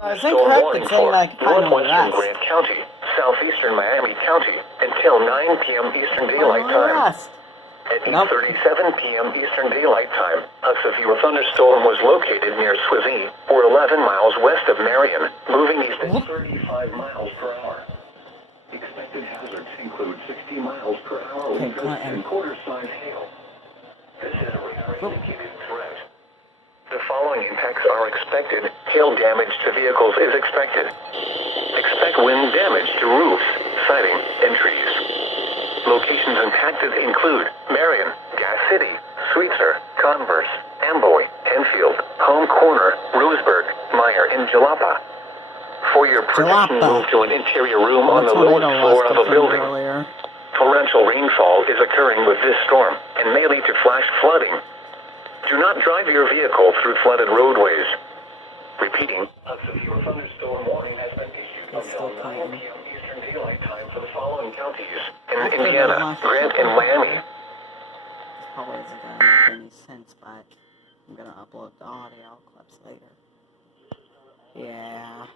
I was incorrect in saying that I could find northwestern the Grant County, southeastern Miami County, until 9 p.m. Eastern Daylight Time. At 8:37 p.m. Eastern Daylight Time, a severe thunderstorm was located near Swizzy, or 11 miles west of Marion, moving east at 35 miles per hour. Expected hazards include 60 miles per hour wind gusts and quarter-size hail. This is a radar indicated threat. The following impacts are expected. Hail damage to vehicles is expected. Expect wind damage to roofs, siding, and trees. Locations impacted include Marion, Gas City, Sweetser, Converse, Amboy, Enfield, Home Corner, Roseburg, Meyer, and Jalapa. For your protection, move to an interior room on the lowest floor of a building. Torrential rainfall is occurring with this storm and may lead to flash flooding. Do not drive your vehicle through flooded roadways. Repeating, a severe thunderstorm warning has been issued until 9 p.m. Eastern Daylight Time for the following counties in Indiana, Grant, and Miami. This probably isn't going to make any sense, but I'm going to upload the audio clips later. Yeah.